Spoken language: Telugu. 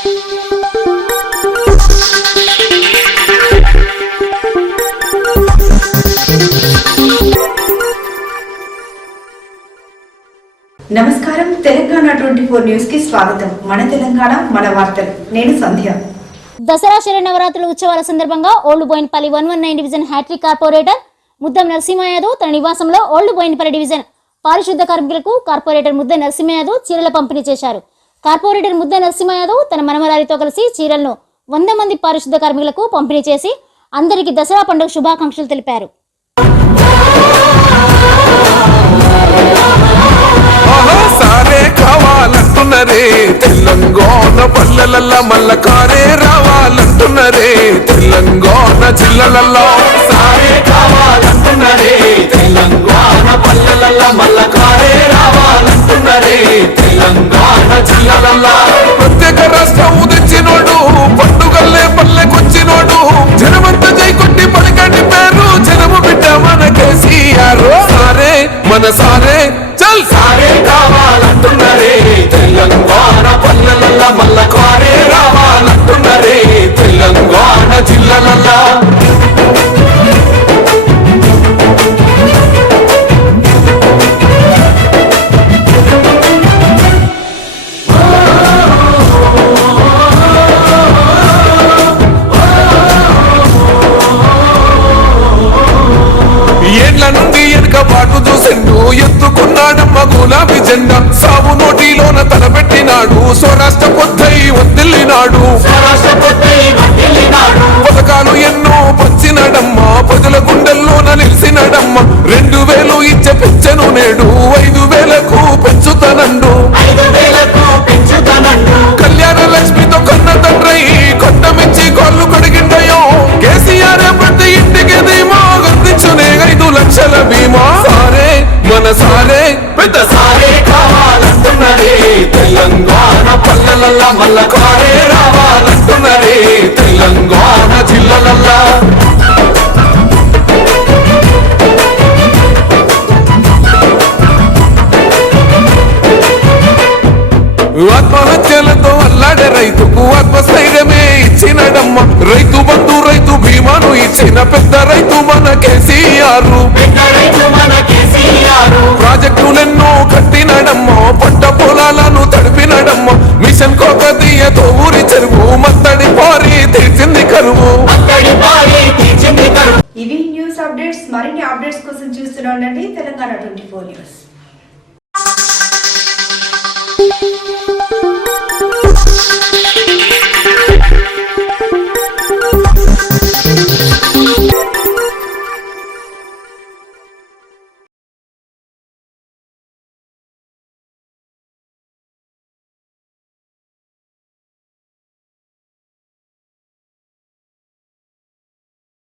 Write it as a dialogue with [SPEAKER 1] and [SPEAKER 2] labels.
[SPEAKER 1] నమస్కారం. తెలంగాణ ట్వంటీ ఫోర్ న్యూస్కి స్వాగతం. మన తెలంగాణ మన వార్తలు. నేను సంధ్య.
[SPEAKER 2] దసరా శరన్నవరాత్రుల ఉత్సవాల సందర్భంగా old Bowenpally one one nine division hat-trick corporator Muddam Narasimha Yadav తన నివాసంలో ఓల్డ్ బోయిన్పల్లి డివిజన్ పారిశుద్ధ కార్మికులకు కార్పొరేటర్ ముద్ద నరసింహ యాదవ్ చీరల పంపిణీ చేశారు. కార్పొరేటర్ ముద్ద నరసింహ యాదవ్ తన మనమరాలితో కలిసి చీరలను వంద మంది పారిశుద్ధ కార్మికులకు పంపిణీ చేసి అందరికీ దసరా పండుగ శుభాకాంక్షలు తెలిపారు.
[SPEAKER 3] ఆహా, సారే కావాలంటున్నరే తెలంగాణ పల్లెలల్ల మల్ల కారే రావాలంటున్నరే తెలంగాణ జిల్లలల్లో. సారే కావాలంటున్నరే తెలంగాణ పల్లెలల్ల మల్ల కేసీఆర్ సారే మన సారే చల్. సారే కావాలంటున్నరే తెలంగాణ ఎత్తుకున్నాడమ్మ గులాబీ జెండా. సాగు నోటిలోన తలపెట్టినాడు స్వరాష్ట్ర పొద్దై వదిలినాడు పథకాలు ఎన్నో పంచినాడమ్మ. ప్రజల గుండెల్లోన నిలిచినాడమ్మ. రెండు వేలు ఇచ్చే పెంచను నేడు. ఐదు ఆత్మహత్యలతో అల్లాడే రైతుకు ఆత్మస్థైర్యమే ఇచ్చినడమ్మ. రైతు బంధు రైతు బీమాను ఇచ్చిన పెద్ద రైతు మన కేసీఆర్. ప్రాజెక్టులెన్నో కట్టినడమ్మ పంట పొలాలను తడిపినడమ్మ. మిషన్ కోకతీయతో ఊరి చెరువు మత్తడి పారి తీర్చింది కరువు.
[SPEAKER 1] ఇవి న్యూస్ అప్డేట్స్ మరిన్ని అప్డేట్స్ కోసం చూస్తూనే ఉండండి. Telangana twenty four news. Thank you.